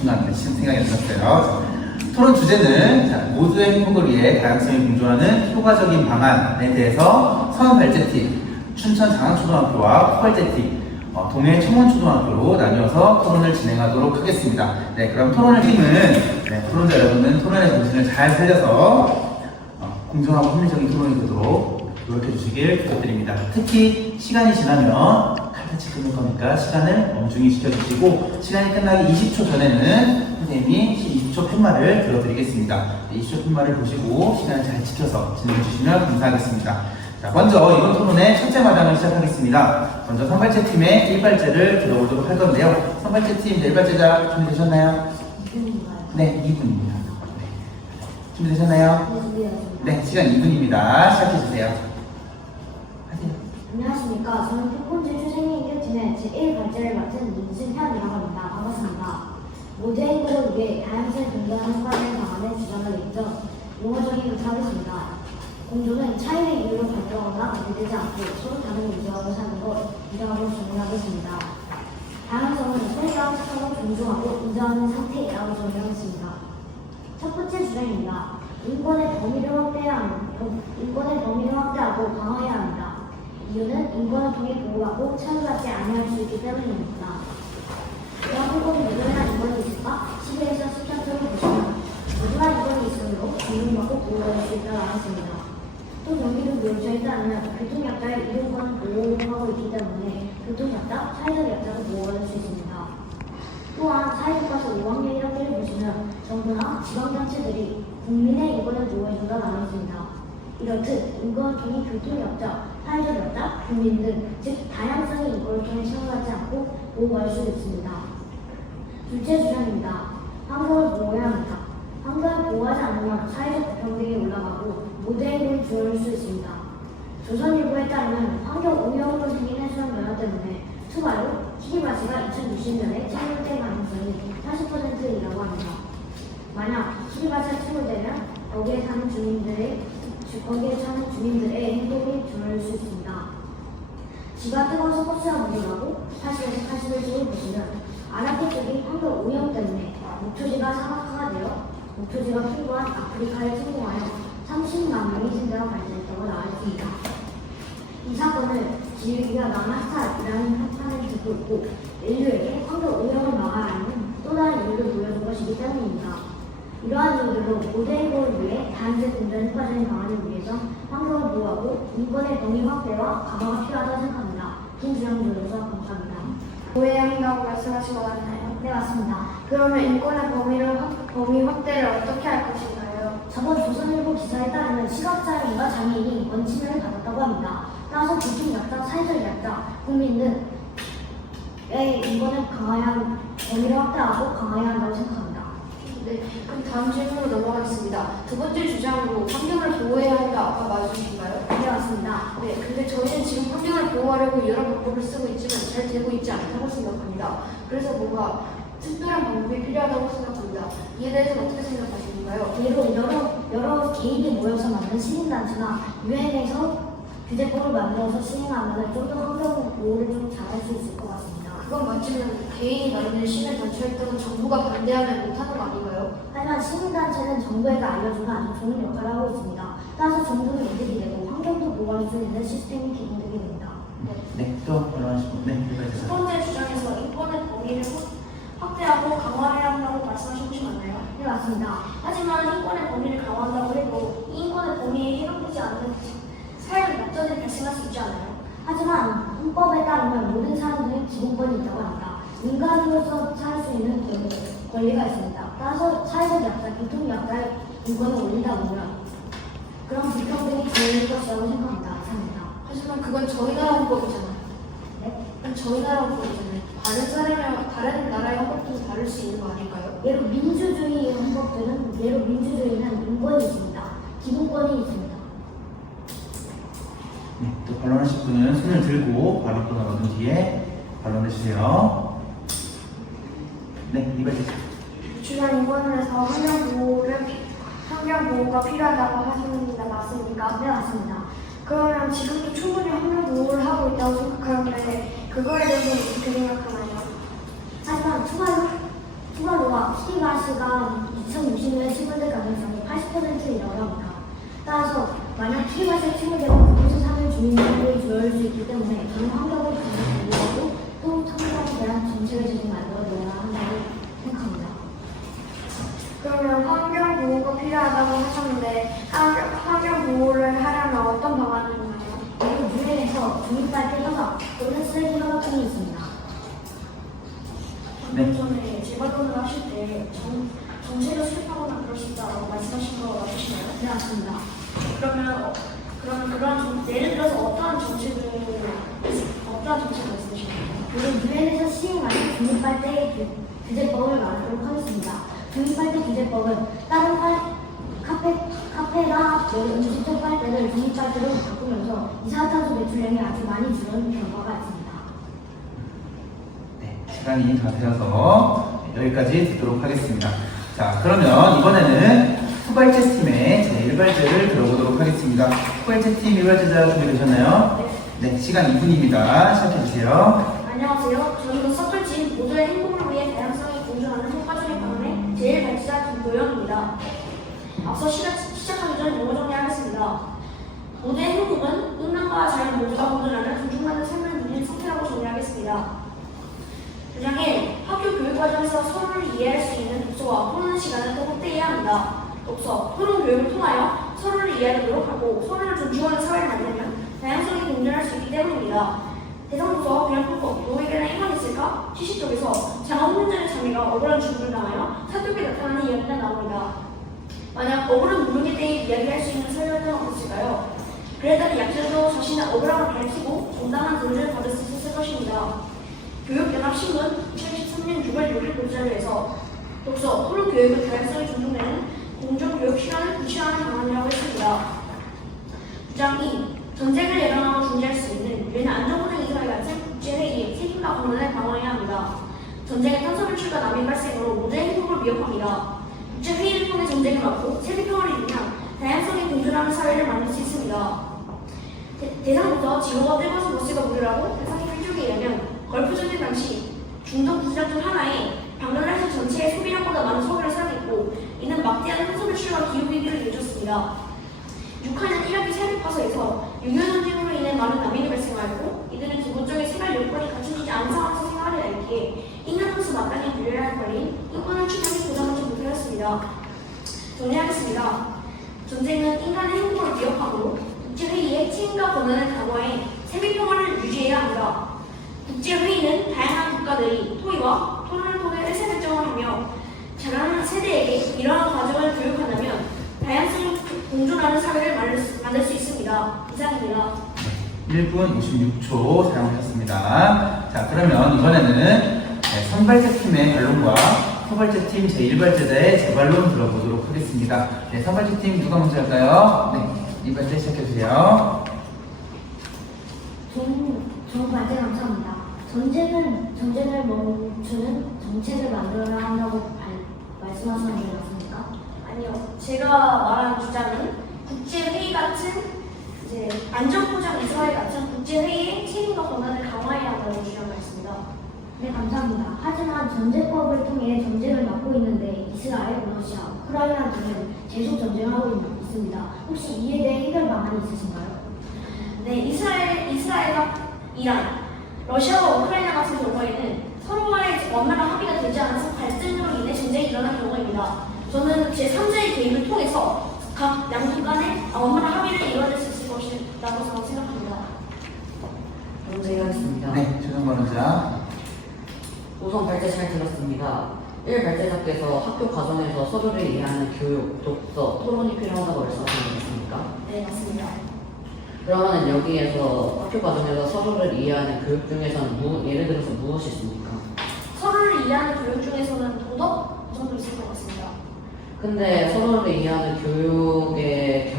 순간 생각이 들었어요. 토론 주제는 모두의 행복을 위해 다양성이 공존하는 효과적인 방안에 대해서 서울발제팀, 춘천 장항초등학교와 후발제팀, 동해 청원초등학교로 나뉘어서 토론을 진행하도록 하겠습니다. 네, 그럼 토론을 팀은 토론자 여러분은 토론의 정신을 잘 살려서 공정하고 합리적인 토론이 되도록 노력해 주시길 부탁드립니다. 특히 시간이 지나면 칼같이 끊을 거니까 시간을 엄중히 지켜주시고 시간이 끝나기 20초 전에는 선생님이 20초 팻말을 들어드리겠습니다. 20초 팻말을 보시고 시간을 잘 지켜서 진행해 주시면 감사하겠습니다. 자, 먼저 이번 토론의 첫째 마당을 시작하겠습니다. 먼저 선발제팀의 1발제를 들어보도록 할 건데요. 선발제팀 1발제자 준비되셨나요? 2분인가요? 네, 2분입니다. 네. 준비되셨나요? 네, 시간 2분입니다. 시작해주세요. 하세요. 안녕하십니까. 저는 첫 출생인교팀의 제1발제를 맡은 민승현이라고 합니다. 반갑습니다. 모두의 행복을 위해 다양성을 존중하는 과제의 방안을 주장을 내죠. 용어적인 것을 하겠습니다. 공존은 차이의 이유로 발표하거나 분리되지 않고 서로 다른 의견을 사는 것, 인정하고 정리하겠습니다. 다양성은 소리와 특성을 존중하고 인정하는 상태라고 정리하겠습니다. 첫 번째 주장입니다. 인권의 범위를 확대하고 강화해야 합니다. 이유는 인권을 통해 보호하고 차별받지 아니할 수 있기 때문입니다. 대한민국은 누구나 인권이 있을까? 11에서 13조를 보시면 누구나 인권이 있으므로 존중받고 보호할 수 있다고 하였습니다. 또 경기도 묘지에 따르면 교통약자의 이용권을 보호하고 있기 때문에 교통약자, 사회적 약자를 보호할 수 있습니다. 또한 사회교과서 5학년 1학기를 보시면 정부나 지방단체들이 국민의 인권을 보호해준다 나와 있습니다. 이렇듯 인권을 통해 교통약자, 사회적 약자, 국민 등 즉 다양성의 인권을 통해 차별하지 않고 보호할 수 있습니다. 둘째 주장입니다. 환경을 보호해야 합니다. 환경을 보호하지 않으면 사회적 불평등이 올라가고 모두의 힘을 줄여줄 수 있습니다. 조선일보에 따르면 환경 오염으로 생긴 해수면 변화 때문에 추가로 키리바시가 2060년에 침몰될 가능성이 40%이라고 합니다. 만약 키리바시가 침몰되면 거기에 사는 주민들의 행복이 줄어들 수 있습니다. 지가 뜨거워서 버스가 물러가고 80에서 81쪽을 보시면 아랍계 쪽이 환경 오염 때문에 목초지가 사막화가 되어 목초지가 풍부한 아프리카에 성공하여 30만 명이 생자가 발생했다고 나와 있습니다. 이 사건을 지유기가 남아스타라는 한판을 듣고 있고 인류에게 환경 오염을 막아야 하는 또 다른 이유를 보여준 것이기 때문입니다. 이러한 이유들로 모두의 행복을 위해 다양성 공존에 빠지는 방안을 위해서 환경을 보호하고 인권의 범위 확대와 강화가 필요하다고 생각합니다. 김주영 교수로서 감사합니다. 보호해야 한다고 말씀하신 것 같나요? 네, 맞습니다. 그러면 인권의 범위 확대를 어떻게 할 것인가요? 저번 조선일보 기사에 따르면 시각장애인과 장애인이 원침을 받았다고 합니다. 따라서 교통약자, 사회적 약자, 국민 등의 인권을 범위를 확대하고 강화해야 한다고 생각합니다. 네, 그럼 다음 질문으로 넘어가겠습니다. 두 번째 주장으로 환경을 보호해야 한다 아까 맞으신가요? 네, 맞습니다. 네, 근데 저희는 지금 환경을 보호하려고 여러 방법을 쓰고 있지만 잘 되고 있지 않다고 생각합니다. 그래서 뭔가 특별한 방법이 필요하다고 생각합니다. 이에 대해서는 어떻게 생각하시는가요? 예로 여러 개인이 모여서 만든 시민단체나 유엔에서 규제법을 만들어서 시행하면 좀 더 환경 보호를 좀 잘할 수 있을 것 같습니다. 그건 맞지만 개인이 만든 시민단체 활동은 정부가 반대하면 못하는 거 아닌가요? 하지만 시민단체는 정부에게 알려주는 아주 좋은 역할을 하고 있습니다. 따라서 정부는 이득이 되고 환경도 보호할 수 있는 시스템이 기본되게 됩니다. 네, 또 올라가시고. 네, 첫 번째 주장에서 인권의 범위를 확대하고 강화해야 한다고 말씀하신 것이 맞나요? 네, 맞습니다. 하지만 인권의 범위를 강화한다고 해도 이 인권의 범위에 해당되지 않는 사회적 약자들이 발생할 수 있지 않아요? 하지만 헌법에 따르면 모든 사람들은 기본권이 있다고 합니다. 인간으로서 살 수 있는 권리가 있습니다. 따라서 사회적 약자, 교통약자의 인권을 올리다 보면 그런 불평등이 줄어들 것이라고 생각합니다. 이상입니다. 하지만 그건 저희 나라 헌법이잖아요. 네? 그건 저희 나라 헌법이잖아요. 다른 나라의 헌법도 다를 수 있는 거 아닐까요? 예로 민주주의 헌법들은 민주주의는 인권이 있습니다. 기본권이 있습니다. 네, 또 반론하실 분은 손을 들고 발언권을 얻은 뒤에 반론해 주세요. 네, 이발제. 주장 인권에서 환경 보호가 필요하다고 하십니다. 맞습니까? 네, 맞습니다. 그러면 지금도 충분히 환경 보호를 하고 있다고 생각하는데 그거에 대해서는 어떻게 생각하나요? 하지만 추가로가 가치가 2060년 친구들 가능성이 80%이라고 합니다. 따라서 만약 키가세 친구들은 그곳에 사는 주민들을 조율할 수 있기 때문에 그런 환경을 강화하고 또 청소년에 대한 정책을 제공 만들어내야 한다고 생각합니다. 그러면 환경 보호가 필요하다고 하셨는데 환경 보호를 하려면 어떤 방안이 있나요? 그리고 유엔에서 중립발대 협약 또는 쓰레기 협약 등이 있습니다. 방금 전에 재발론을 하실 때 정책을 수립하거나 그럴 수 있다고 말씀하신 거 맞으시나요? 네, 맞습니다. 그러면 예를 들어서 어떠한 정책을 말씀하시나요? 그리고 유엔에서 시행하는 중립발대 규제법을 말하도록 하겠습니다. 중립발대 규제법은 다른 카페나 음식점 빨대를 중립발대로 바꾸면서 이산화탄소 배출량이 아주 많이 줄은 결과가 있습니다. 네, 시간이 다 되어서 여기까지 듣도록 하겠습니다. 자, 그러면 이번에는 후발제 팀의 제1발제를 들어보도록 하겠습니다. 후발제 팀 1발제자 준비되셨나요? 네, 시간 2분입니다. 시작해주세요. 안녕하세요. 저는 서클팀 모두의 행복을 위해 다양성이 공존하는 효과적인 방안의 제일 발제자 김도영입니다. 앞서 시작하기 전 용어 정리하겠습니다. 모두의 행복은 인간과 자연 모두가 공존하는 존중받는 삶을 누리는 상태라고 정리하겠습니다. 주장 1. 학교 교육 과정에서 서로를 이해할 수 있는 독서와 토론 시간을 더 확대해야 합니다. 독서, 토론 교육을 통하여 서로를 이해하는 노력하고 서로를 존중하는 사회를 만들면 다양성이 공존할 수 있기 때문입니다. 대상독서, 비난폭법, 노예견에 희망이 있을까? 시시 쪽에서 장학훈련자의 자매가 억울한 죽음을 당하여 사투에 나타나는 이야기가 나옵니다. 만약 억울한 무능에 대해 이야기할 수 있는 설명은 없을까요? 그랬더니 약자도 자신의 억울함을 밝히고 정당한 대우를 받을 수 있을 것입니다. 교육연합신문 2013년 6월 6일 보도자료에서 독서, 토론 교육의 다양성이 존중되는 공정교육 시간을 구체화하는 방안이라고 했습니다. 주장 2. 전쟁을 예방하고 중재할 수 있는 유엔 안전보장 이사회 같은 국제회의의 책임과 권한을 강화해야 합니다. 전쟁의 탄소 배출과 난민 발생으로 모두의 행복을 위협합니다. 국제회의를 통해 전쟁을 막고 세계평화를 이루면 다양성이 공존하는 사회를 만들 수 있습니다. 대상부터 지구가 뜨거워서 버스가 무료라고 대상의 필족에 의하면 걸프 전쟁 당시 중동 부지락 중 하나에 방글라데시 전체의 소비량보다 많은 석유를 사용했고 이는 막대한 탄소 배출과 기후위기를 일으켰습니다. 6학년 1학기 세력파서에서 6.25 전쟁으로 인해 많은 난민이 발생하였고 이들은 기본적인 생활 요건이 갖춰지지 않은 상황에서 생활을 하기에 인간으로서 마땅히 누려야 할 권리인 인권을 충분히 보장하지 못하였습니다. 정리하겠습니다. 전쟁은 인간의 행복을 위협하고 국제회의의 책임과 권한을 강화해 세계평화를 유지해야 합니다. 국제회의는 다양한 국가들이 토의와 토론을 통해 의사결정을 하며 자라나는 세대에게 이러한 과정을 교육한다면 다양성이 공존하는 사회를 만들 수 있습니다. 이상입니다. 1분 56초 사용하셨습니다. 자, 그러면 이번에는 선발제 팀의 반론과 후발제 팀 제1발제자의 재반론 들어보도록 하겠습니다. 네, 선발제 팀 누가 먼저 할까요? 네, 2발제 시작해주세요. 좋은 발제 감사합니다. 전쟁을 멈추는 정책을 만들어야 한다고 말씀하시는 게 맞습니까? 아니요. 제가 말한 주장은 국제회의 같은 안전보장 이사회 같은 국제회의의 책임과 권한을 강화해야 한다고 주장하였습니다. 네, 감사합니다. 하지만 전제법을 통해 전쟁을 막고 있는데 이스라엘, 러시아, 우크라이나 등은 계속 전쟁하고 있습니다. 혹시 이에 대해 해결 방안이 있으신가요? 네, 이스라엘과 이란, 러시아와 우크라이나 같은 경우에는 서로와의 원만한 합의가 되지 않아서 갈등으로 인해 전쟁이 일어난 경우입니다. 저는 제3자의 개입을 통해서 각 양국 간에 원만한 합의를 이뤄낼 수 있을 것이라고 생각합니다. 그럼 제가 하겠습니다. 네, 최종 발언자. 우선 발제 잘 들었습니다. 1 발제자께서 학교 과정에서 서로를 이해하는 교육, 독서, 토론이 필요하다고 말씀하신 것 같습니까? 네, 맞습니다. 그러면 여기에서 학교 과정에서 서로를 이해하는 교육 중에서는 예를 들어서 무엇이 있습니까? 서로를 이해하는 교육 중에서는 도덕 정도 있을 것 같습니다. 근데 서로를 이해하는 교육의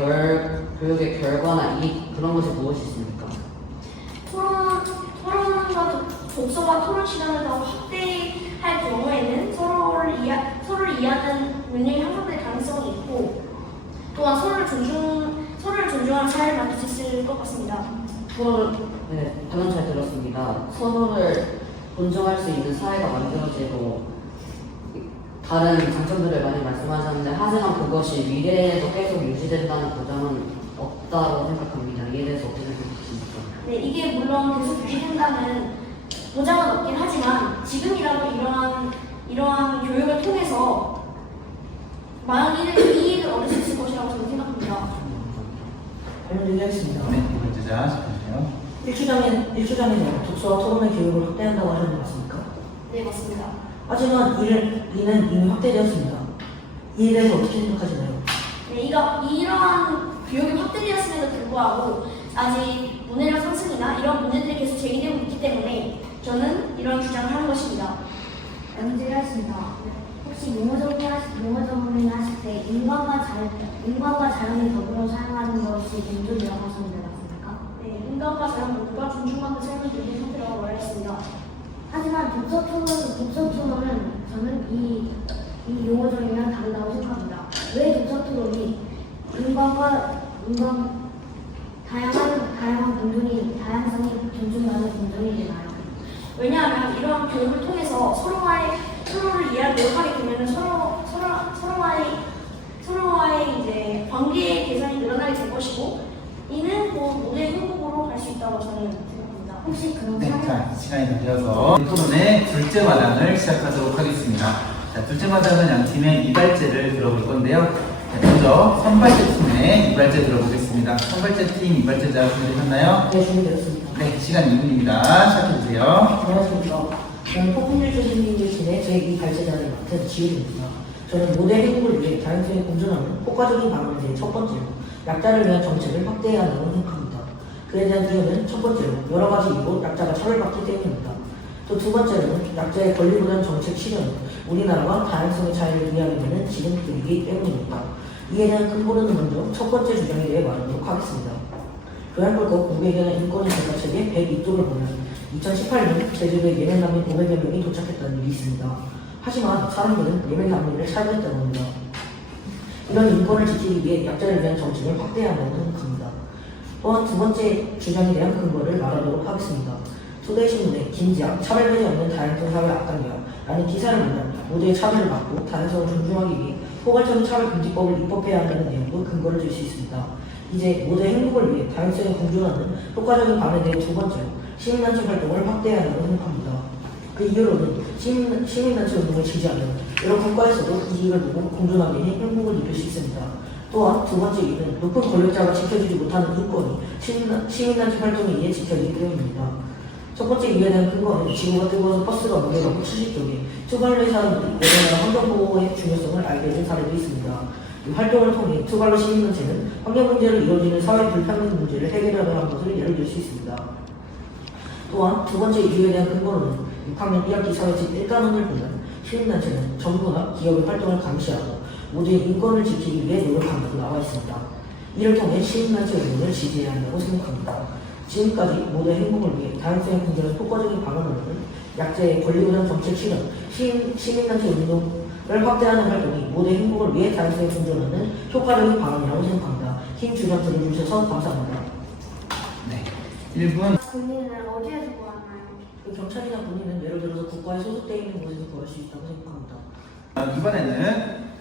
결과나 이익 그런 것이 무엇이 있습니까? 토론과 독서와 토론 시간을 더 확대할 경우에는 서로를 이해하는 능력이 향상될 가능성이 있고 또한 서로를 존중하는 사회를 만들 수 있을 것 같습니다. 네, 방금 잘 들었습니다. 서로를 존중할 수 있는 사회가 만들어지고 다른 장점들을 많이 말씀하셨는데 하지만 그것이 미래에도 계속 유지된다는 보장은 없다고 생각합니다. 이에 대해서 어떻게 생각하십니까? 네, 이게 물론 계속 유지된다는 보장은 없긴 하지만 지금이라도 이러한 교육을 통해서 많은 이익을 얻을 수 있을 것이라고 저는 생각합니다. 관련 얘기하겠습니다. 네, 두 번째자 시작해주세요. 1주장에서 독서와 토론의 교육을 확대한다고 하셨는 것 같습니까? 네, 맞습니다. 하지만 이는 이미 확대되었습니다. 이에 대해서 어떻게 생각하시나요? 네, 이러한 교육이 확대되었음에도 불구하고 아직 문해력 상승이나 이런 문제들이 계속 제기되고 있기 때문에 저는 이런 주장을 하는 것입니다. 문제를 하십니다. 혹시 용어 정리를 하실 때 인간과 자연이 더불어 사용하는 것이 공존이라고 하셨는데 맞습니까? 네, 인간과 자연 모두가 존중받는 삶을 누리는 상태라고 말했습니다. 하지만 독서 토론은 저는 이 용어 정리랑 다르다고 생각합니다. 왜 독서 토론이 다양한 다양성이 존중받는 공존이 되나요? 왜냐하면 이러한 교육을 통해서 서로를 이해할 노력하게 되면 서로와의 이제 관계 개선이 늘어나게 될 것이고 이는 모두의 행복으로 갈 수 있다고 저는 생각합니다. 혹시 그런 네, 사례 자, 시간이 다 되어서 토론의 둘째 마당을 시작하도록 하겠습니다. 자, 둘째 마당은 양 팀의 이발제를 들어볼 건데요. 자, 먼저 선발제 팀의 이발제 들어보겠습니다. 선발제 팀 이발제자 준비되셨나요? 네, 준비되었습니다. 네, 시간 2분입니다. 시작해주세요. 안녕하십니까. 저는 포품일 교수님이신의 제2 발제자를 맡은 지은입니다. 저는 모델 행복을 위해 다양성에 공존하는 효과적인 방안에 대해 첫 번째로 약자를 위한 정책을 확대해야 한다고 생각합니다. 그에 대한 이유는 첫 번째로 여러 가지 이유로 약자가 차별받기 때문입니다. 또 두 번째로는 약자의 권리보다는 정책 실현은 우리나라가 다양성의 차이를 이해하게 되는 지름길이기 때문입니다. 이에 대한 근본은 먼저 첫 번째 주장에 대해 말하도록 하겠습니다. 교양벌법 공부에 대한 인권의 대가책의 102쪽을 보면 2018년 제주도에 예멘 난민 500여 명이 도착했다는 일이 있습니다. 하지만 사람들은 예멘 난민을 차별했다고 합니다. 이런 인권을 지키기 위해 약자를 위한 정책을 확대해야 한다고 생각합니다. 또한 두 번째 주장에 대한 근거를 말하도록 하겠습니다. 투데이신문의 김지학 차별배제 없는 다양성 사회 악당이야 라는 기사를 보면 모두의 차별을 막고 다양성을 존중하기 위해 포괄적인 차별금지법을 입법해야 한다는 내용도 근거를 줄 수 있습니다. 이제 모두의 행복을 위해 다양성에 공존하는 효과적인 방안에 대해 두 번째로 시민단체 활동을 확대해야 한다고 생각합니다. 그 이유로는 시민단체 운동을 지지하면 여러 국가에서도 이익을 보고 공존하게 해 행복을 느낄 수 있습니다. 또한 두 번째 이유는 높은 권력자가 지켜주지 못하는 인권이 시민단체 활동에 의해 지켜지기 때문입니다. 첫 번째 이유에 대한 근거는 지구가 뜨거워서 버스가 무게가고 70쪽에 투발로의 사람들이 우리나라 환경보호의 중요성을 알게 된 사례도 있습니다. 이 활동을 통해 투발로 시민단체는 환경 문제로 이어지는 사회 불평등 문제를 해결하려 한 것을 예를 들 수 있습니다. 또한 두 번째 이유에 대한 근거는 6학년 1학기 사회책 1단원을 보면 시민단체는 정부나 기업의 활동을 감시하고 모두의 인권을 지키기 위해 노력한다고 나와 있습니다. 이를 통해 시민단체 운동을 지지해야 한다고 생각합니다. 지금까지 모두의 행복을 위해 다양성에 공존하는 효과적인 방안으로는 약자의 권리보장 정책 실현, 시민단체 운동을 확대하는 활동이 모두의 행복을 위해 다양성에 공존하는 효과적인 방안이라고 생각합니다. 힘 주장 들어주셔서 감사합니다. 네, 1분. 본인은 어디에서 보았나요? 경찰이나 본인은 예를 들어서 국가에 소속되어 있는 곳에서 구할 수 있다고 생각합니다. 이번에는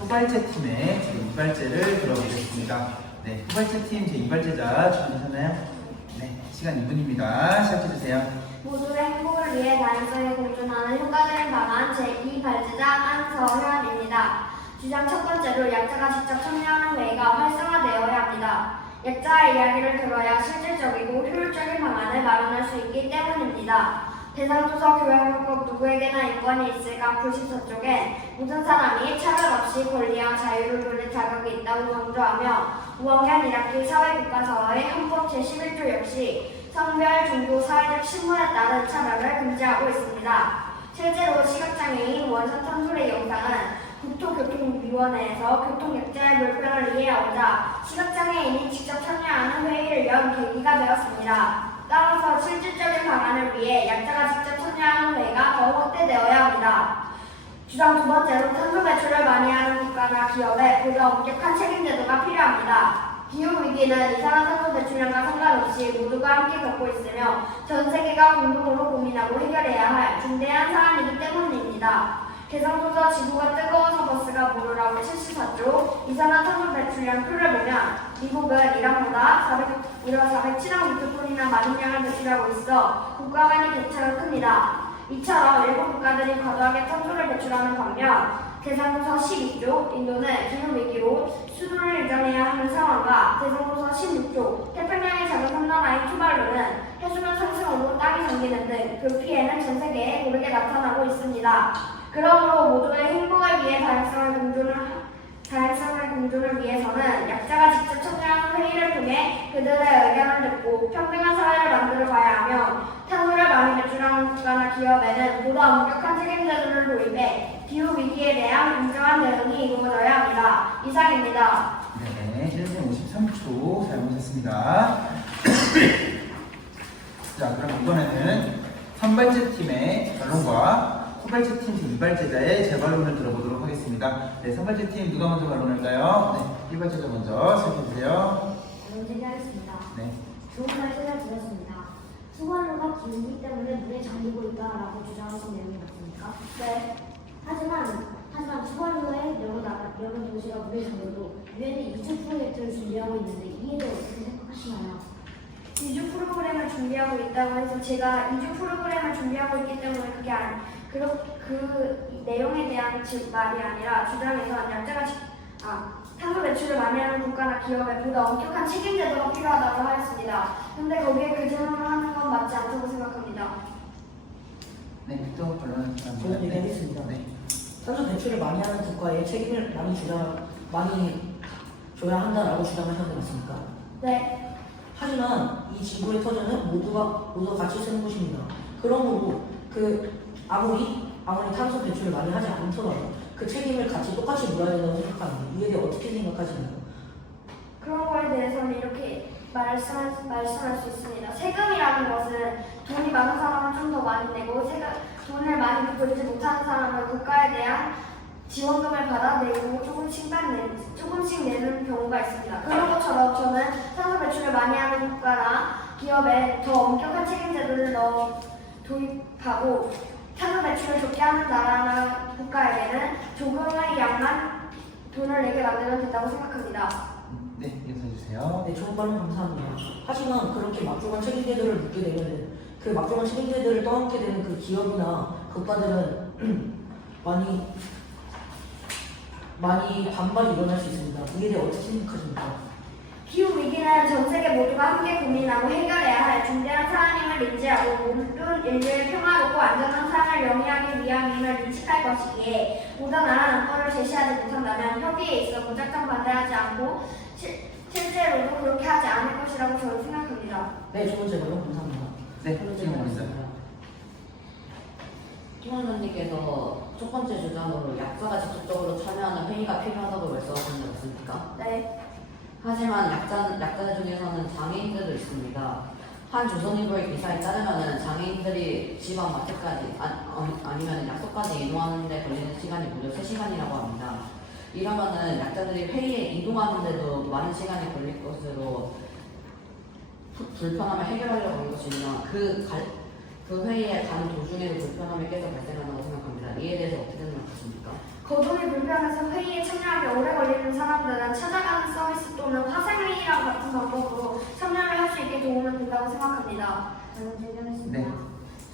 후발제 팀의 제2발제를 들어보겠습니다. 네, 후발제 팀 제2발제자 준비되셨나요? 네, 시간 2분입니다. 시작해주세요. 모두의 행복을 위해 다양성에 공존하는 효과적인 방안 제2발제자 안서현입니다. 주장 첫 번째로 약자가 직접 참여하는 회의가 활성화되어야 합니다. 약자의 이야기를 들어야 실질적이고 효율적인 방안을 마련할 수 있기 때문입니다. 대상조사 교양법 누구에게나 인권이 있을까 94쪽에 모든 사람이 차별 없이 권리와 자유를 누릴 자격이 있다고 강조하며 5학년 1학기 사회교과서의 헌법 제11조 역시 성별, 종교, 사회적 신분에 따른 차별을 금지하고 있습니다. 실제로 시각장애인 원산 탄소리 영상은 국토교통위원회에서 교통약자의 불편을 이해하고자 시각장애인이 직접 참여하는 회의를 연 계기가 되었습니다. 따라서 실질적인 방안을 위해 약자가 직접 참여하는 회의가 더욱 확대되어야 합니다. 주장 두 번째로 탄소 배출을 많이 하는 국가나 기업에 보다 엄격한 책임 제도가 필요합니다. 기후위기는 이산화탄소 배출량과 상관없이 모두가 함께 겪고 있으며 전 세계가 공동으로 고민하고 해결해야 할 중대한 사안이기 때문입니다. 대상조사 지구가 뜨거워서 버스가 보르라고 74조, 이산화탄소 배출량 표를 보면 미국은 이란보다 407억 리터톤이나 많은 양을 배출하고 있어 국가 간의 격차가 큽니다. 이처럼 일부 국가들이 과도하게 탄소를 배출하는 반면 대상조사 12조, 인도는 기후위기로 수도를 이전해야 하는 상황과 대상조사 16조, 태평양의 작은 섬나라인 투발루는 해수면 상승으로 땅이 잠기는 등 그 피해는 전 세계에 고르게 나타나고 있습니다. 그러므로 모두의 행복을 위해 다양성을 공존을 위해서는 약자가 직접 참여하는 회의를 통해 그들의 의견을 듣고 평등한 사회를 만들어 가야 하며 탄소를 많이 배출하는 국가나 기업에는 보다 엄격한 책임 제도를 도입해 기후 위기에 대한 공정한 대응이 이루어져야 합니다. 이상입니다. 네, 1분 53초 사용하셨습니다. 자, 그럼 이번에는 선발제 팀의 결론과 후발제 팀 이발제자의 재발론을 들어보도록 하겠습니다. 네, 선발제 팀 누가 먼저 발론할까요? 네, 이발제자 먼저 시작해주세요. 문제를 하겠습니다. 네. 좋은 말씀을 드렸습니다. 수관료가 기울기 때문에 물에 잠기고 있다라고 주장하신 내용이 맞습니까? 네. 하지만 수관료의 여러 도시가 물에 잠겨도 유엔이 2주 프로젝트를 준비하고 있는데 이에 대해 어떻게 생각하시나요? 2주 프로그램을 준비하고 있다고 해서 제가 2주 프로그램을 준비하고 있기 때문에 그 내용에 대한 말이 아니라 주장에서 약자가 탄소 배출을 많이 하는 국가나 기업에 보다 엄격한 책임 제도가 필요하다고 하였습니다. 근데 거기에 그 질문을 하는 건 맞지 않다고 생각합니다. 네, 또 발론을 저는 얘기하겠습니다. 네. 탄소 배출을 많이 하는 국가에 책임을 많이 줘야 한다라고 주장하셨는데 맞습니까? 네. 하지만 이 지구의 터전은 모두가 같이 쓰는 것입니다. 그러므로 아무리 탄소 배출을 많이 하지 않더라도 그 책임을 똑같이 물어야 된다고 생각합니다. 이에 대해 어떻게 생각하시나요? 그런 거에 대해서는 이렇게 말씀할 수 있습니다. 세금이라는 것은 돈이 많은 사람은 좀 더 많이 내고 돈을 많이 벌지 못하는 사람은 국가에 대한 지원금을 받아내고 조금씩 내는 경우가 있습니다. 그런 것처럼 저는 탄소 배출을 많이 하는 국가나 기업에 더 엄격한 책임 제도를 도입하고 탄소 배출을 적게 하는 나라나 국가에게는 조금의 양만 돈을 내게 만들면 된다고 생각합니다. 네, 이어서해주세요. 네, 좋은 발언 감사합니다. 하지만 그렇게 막중한 책임제도를 묻게 되면 그 막중한 책임제도를 떠안게 되는 그 기업이나 국가들은 많이 반발이 일어날 수 있습니다. 이에 대해 어떻게 생각하십니까? 기후 위기는 전 세계 모두가 함께 고민하고 해결해야 할 중대한 사안임을 인지하고 모든 인류의 평화롭고 안전한 삶을 영위하기 위함임을 인식할 것이기에 보다 나은 안건을 제시하지 못한다면 협의에 있어 무작정 반대하지 않고 실제로도 그렇게 하지 않을 것이라고 저는 생각합니다. 네, 좋은 질문 감사합니다. 네, 첫 번째 질문 말씀입니다. 김원장님께서 첫 번째 주장으로 약자가 직접적으로 참여하는 회의가 필요하다고 말씀하셨는데 맞습니까? 네. 하지만 약자들 중에서는 장애인들도 있습니다. 한 조선일보의 기사에 따르면 장애인들이 집 앞 마트까지 아니면 약속까지 이동하는데 걸리는 시간이 무려 3시간이라고 합니다. 이러면은 약자들이 회의에 이동하는데도 많은 시간이 걸릴 것으로 불편함을 해결하려고 하는 것이며 그 회의에 가는 도중에도 불편함이 계속 발생한다고 생각합니다. 이에 대해서 어떻게 생각하십니까? 거동이 불편해서 회의에 참여하기 오래 걸리는 사람들은 찾아가는 서비스 또는 화상회의랑 같은 방법으로 참여를 할 수 있게 도움을 준다고 생각합니다. 저는 질문했습니다. 네.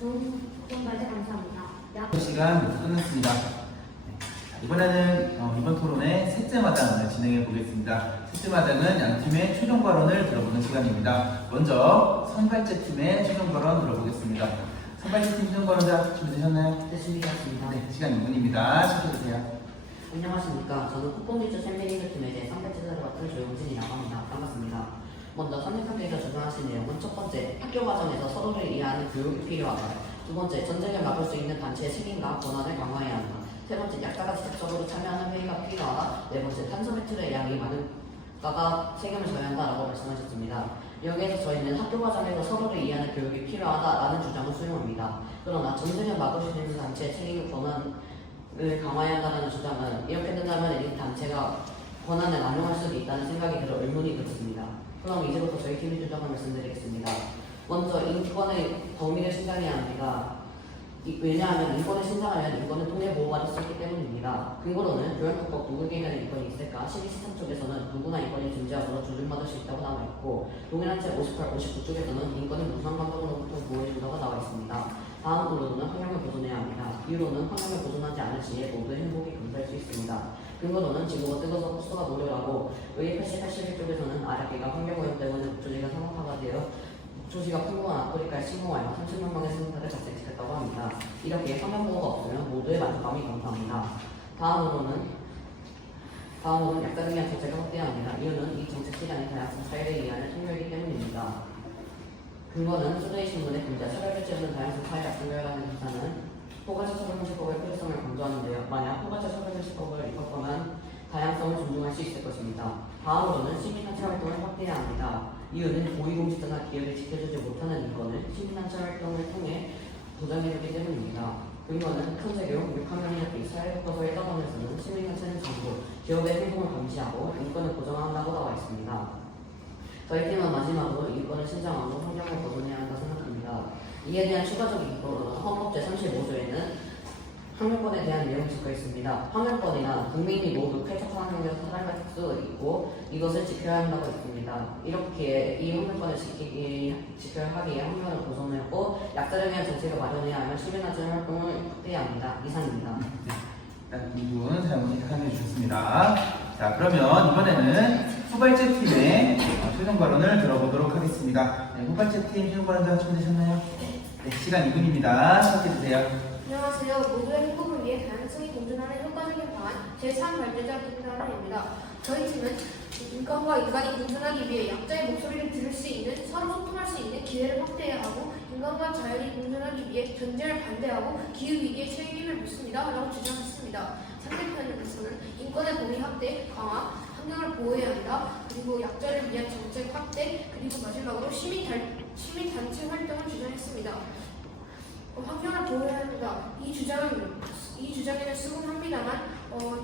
좋은 말씀 감사합니다. 시간 모두 끝났습니다. 네. 자, 이번에는 이번 토론의 셋째 마당을 진행해 보겠습니다. 셋째 마당은 양 팀의 최종 발언을 들어보는 시간입니다. 먼저 선발제 팀의 최종 발언 들어보겠습니다. 선발제 팀 최종 발언자 준비되셨나요? 됐습니다. 네, 시간 2분입니다. 시켜주세요. 안녕하십니까. 저는 쿠폰디츠 챔피언리그 팀의 제3배치자를 맡은 조용진이라고 합니다. 반갑습니다. 먼저 선생님께서 주장하신 내용은 첫 번째, 학교 과정에서 서로를 이해하는 교육이 필요하다. 두 번째, 전쟁을 막을 수 있는 단체의 책임과 권한을 강화해야 한다. 세 번째, 약자가 직접적으로 참여하는 회의가 필요하다. 네 번째, 탄소 배출의 양이 많은 국가가 책임을 져야 한다라고 말씀하셨습니다. 여기에서 저희는 학교 과정에서 서로를 이해하는 교육이 필요하다라는 주장을 수용합니다. 그러나 전쟁을 막을 수 있는 단체의 책임과 권한을 강화해야 한다는 주장은 이렇게 된다면 이 단체가 권한을 남용할 수도 있다는 생각이 들어 의문이 들었습니다. 그럼 이제부터 저희 팀의 주장을 말씀드리겠습니다. 먼저 인권의 범위를 신장해야 합니다. 왜냐하면 인권을 신장하면 인권은 통해 보호받을 수 있기 인권입니다. 근거로는 교양법법 누구에게 대한 인권이 있을까? 12시청 쪽에서는 누구나 인권이 존재하므로 존중받을 수 있다고 나와 있고, 동일한 책 58, 59쪽에서는 인권은 무상 감독으로부터 보호해준다고 나와 있습니다. 다음으로는 환경을 보존해야 합니다. 이유로는 환경을 보존하지 않을 시에 모두의 행복이 감소할 수 있습니다. 근거로는 지구가 뜨거워서 호수가 노력하고 의회 80, 81쪽에서는 아랍계가 환경오염 때문에 목조지가 상업화가 되어 목조지가 풍부한 아프리카에 침공하여 30만 명의 생사를 발생시켰다고 합니다. 이렇게 환경보호가 없으면 모두의 만족감이 감소합니다. 다음으로는 약자를 위한 정책을 확대해야 합니다. 이유는 이 정책 시장의 다양성 차이를 이해하는 통렬이기 때문입니다. 근거는 수도의 신문의 분자, 차별조치 없는 다양성 차이 약성결과는 기사는 포괄적 처벌정책법의 필요성을 강조하는데요. 만약 포괄적 처벌정책법을 입법하면 다양성을 존중할 수 있을 것입니다. 다음으로는 시민단체 활동을 확대해야 합니다. 이유는 고위공직자나 기업이 지켜주지 못하는 인권을 시민단체 활동을 통해 보장해주기 때문입니다. 근거는 큰 재교, 6학년 등 사회교과서 1단원에서는 시민단체는 정부, 기업의 행동을 감시하고 인권을 보장한다고 나와 있습니다. 저희 팀은 마지막으로 인권을 신장하고 환경을 보존해야 한다 생각합니다. 이에 대한 추가적인 인권은 헌법 제35조에는 학명권에 대한 내용이 적혀 있습니다. 학명권이나 국민이 모두 쾌적한 환경에서 살아갈 수 있고 이것을 지켜야 한다고 했습니다. 이렇게 이 학명권을 지켜야 하기에 학명을 보존하고 약자를 위한 정책을 마련해야 하면 시민단체 활동을 확대해야 합니다. 이상입니다. 이분 사용해 주셨습니다. 자, 그러면 이번에는 후발제 팀의 최종 발언을 들어보도록 하겠습니다. 네, 후발제 팀 최종 발언자 준비되셨나요? 네, 시간 2분입니다. 시작해 주세요. 안녕하세요. 모두의 행복을 위해 다양성이 공존하는 효과적인 방안 제3 발제자 김다란입니다. 저희 팀은 인간과 인간이 공존하기 위해 약자의 목소리를 들을 수 있는, 서로 소통할 수 있는 기회를 확대해야 하고 인간과 자연이 공존하기 위해 전쟁을 반대하고 기후위기에 책임을 묻습니다. 라고 주장했습니다. 상대편에서는 인권의 범위 확대, 강화, 환경을 보호해야 한다. 그리고 약자를 위한 정책 확대, 그리고 마지막으로 시민단체 활동을 주장했습니다. 환경을 보호해야 한다. 이 주장에는 수긍합니다만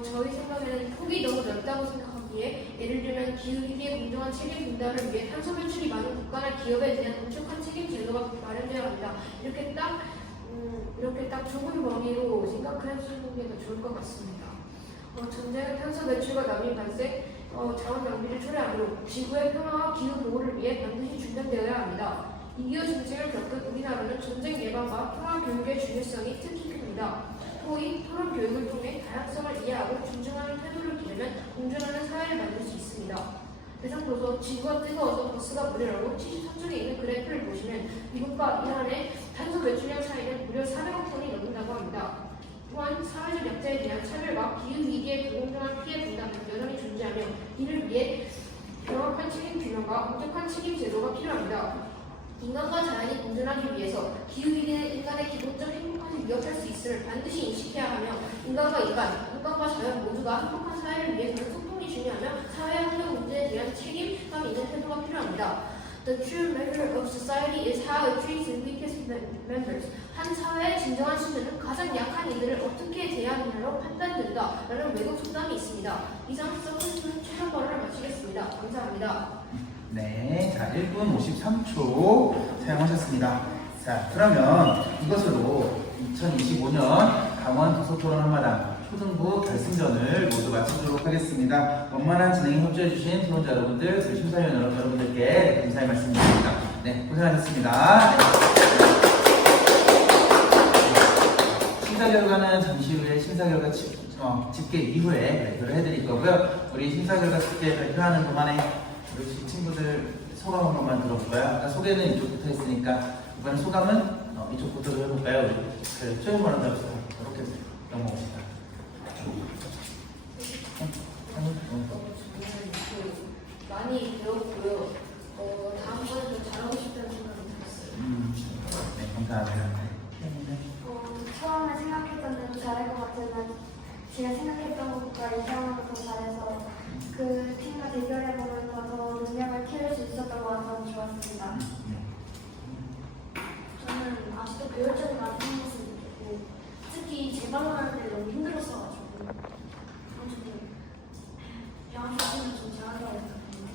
저희 생각에는 폭이 너무 넓다고 생각하기에 예를 들면 기후위기에 공정한 책임 분담을 위해 탄소 배출이 많은 국가나 기업에 대한 엄격한 책임 제도가 마련되어야 합니다. 이렇게 딱 좁은 범위로 생각하시는 게 더 좋을 것 같습니다. 전쟁은 탄소 배출과 난민 발생, 자원 낭비를 초래하므로 지구의 평화와 기후 보호를 위해 반드시 중단되어야 합니다. 2.25 전쟁을 겪은 우리나라는 전쟁 예방과 평화 교육의 중요성이 특히 큽니다. 토의, 토론 교육을 통해 다양성을 이해하고 존중하는 태도를 기르면 공존하는 사회를 만들 수 있습니다. 대상으로서 지구가 뜨거워서 버스가 불이라고 73쪽에 있는 그래프를 보시면 미국과 이란의 탄소 배출량 차이는 무려 400억 톤이 넘는다고 합니다. 또한 사회적 약자에 대한 차별과 기후위기의 불공정한 피해 분담은 여전히 존재하며 이를 위해 명확한 책임 규명과 엄격한 책임 제도가 필요합니다. 인간과 자연이 공존하기 위해서 기후위기는 인간의 기본적 행복함을 위협할 수 있음을 반드시 인식해야 하며 인간과 자연 모두가 행복한 사회를 위해서는 소통이 중요하며 사회 환경 문제에 대한 책임감 있는 태도가 필요합니다. The true measure of society is how it treats its weakest members. 한 사회의 진정한 수준은 가장 약한 이들을 어떻게 대하느냐로 판단된다. 라는 외국 속담이 있습니다. 이상 서비스 최종 발언을 마치겠습니다. 감사합니다. 네, 자 1분 53초 사용하셨습니다. 자, 그러면 이것으로 2025년 강원 도서토론 한마당 초등부 결승전을 모두 마치도록 하겠습니다. 원만한 진행에 협조해주신 토론자 여러분들, 그리고 심사위원 여러분들께 감사의 말씀드립니다. 네, 고생하셨습니다. 심사 결과는 잠시 후에 심사 결과 집계 이후에 발표를 해드릴 거고요. 우리 심사 결과 집계 발표하는 동안에 우리 친구들 소감 한 번만 들어볼까요? 아까 소개는 이쪽부터 했으니까 이번에 소감은 이쪽부터 해볼까요? 그 최종 발언자부터 이렇게 넘어옵시다. 많이 배웠고요. 다음번에 더 잘하고 싶다는 생각이 들었어요. 네, 감사합니다. 처음에 생각했던 대로 잘할 것 같지만 제가 생각했던 것보다 이상하게 더 잘해서 그 팀과 대결해보면서 더 능력을 키울 수 있었던 것 같아서 좋았습니다. 저는 아직도 배울 점이 많이 생겼으면 좋겠고 특히 재방문하는 데 너무 힘들었어가지고 배워주시면 좀 잘하려고 했거든요.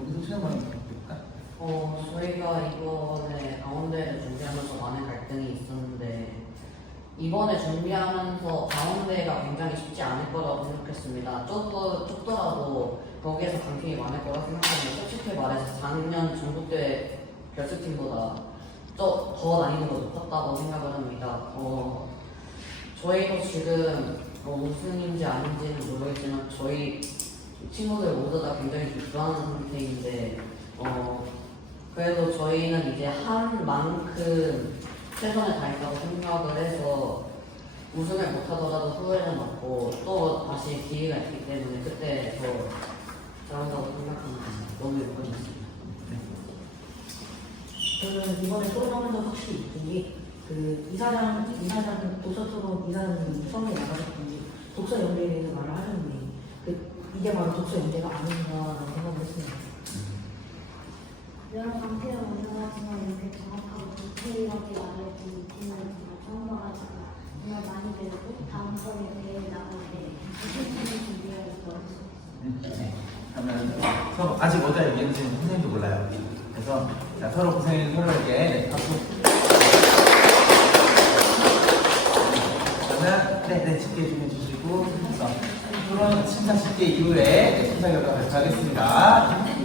여기서 최종 발언 들어볼까? 저희가 이번에 강원대를 준비하면서 많은 갈등이 있었는데 이번에 준비하면서 보면서 가운데가 굉장히 쉽지 않을 거라고 생각했습니다. 좁더라도 거기에서 강팀이 많을 거라 생각했는데 솔직히 말해서 작년 전국대 결승팀보다 더 난이도가 높았다고 생각을 합니다. 저희도 지금 우승인지 아닌지는 모르겠지만 저희 친구들 모두 다 굉장히 불안한 상태인데 그래도 저희는 이제 한 만큼 최선을 다했다고 생각을 해서 우승을 못하더라도 후회는 없고 또 다시 기회가 있기 때문에 그때 더 잘한다고 생각합니다. 너무 예뻐졌습니다. 저는 이번에 토론하면서 확실히 느낀 게그 이사장 독서 토론 이사장님이 처음에 나가셨던지 독서 연대에 대해서 말을 하셨는데 이게 바로 독서 연대가 아닌가라는 생각을 했습니다. 여러 강태를 운영하지만 이렇게 정확하고 디테일하게 말해준 팀은 정말 처음 봐가지고 정말 많이 배우고 다음번에 대회 나갈 때 실천을 준비하고 있어요. 네. 그러면 서로 아직 어디다 얘기했는지는 선생님도 몰라요. 그래서 자, 서로 고생해준 서로에게 네, 박수. 그러면 네, 집계 좀 해주시고 토론 심사 집계 이후에 심사 결과 발표하겠습니다.